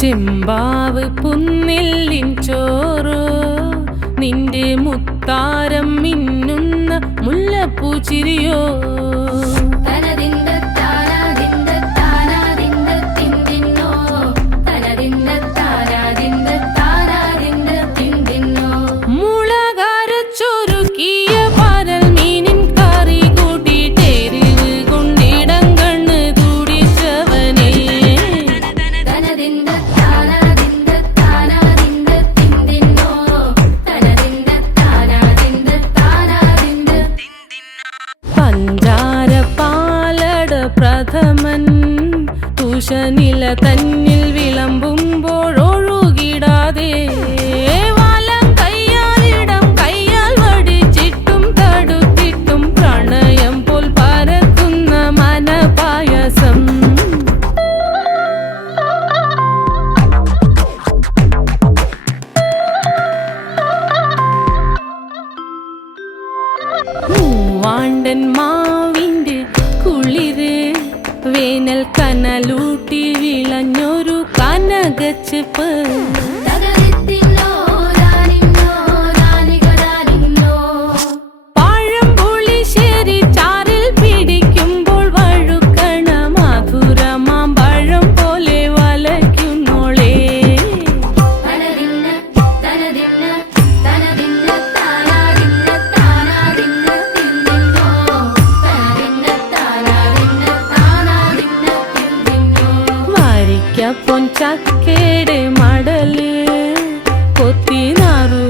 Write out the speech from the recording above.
ചെമ്പാവ് പുന്നെല്ലിൻ ചോറോ നിന്റെ മുത്താരം മിന്നുന്ന മുല്ലപ്പൂ ചിരിയോ പ്രഥമൻ തുഷനില തന്നിൽ വിളമ്പുമ്പോഴൊഴുകിടാതെ വലം കയ്യാലിടം കയ്യാൽ വടിച്ചിട്ടും തടുത്തിട്ടും പ്രണയം പോൽ പരക്കുന്ന മനപായസം മൂവാണ്ടൻ മാവിന്റെ കുളിര് വേനൽ കനലൂട്ടി വിളഞ്ഞൊരു കനകച്ചെപ്പ് പഴംപുളിശ്ശേരി ചാറിൽ പിടിക്കുമ്പോൾ വഴുക്കണ മധുരമാം പഴം പോലെ വലയ്ക്കുന്നോളേ പൊൻചക്കയുടെ മടല് കൊത്തി നാറു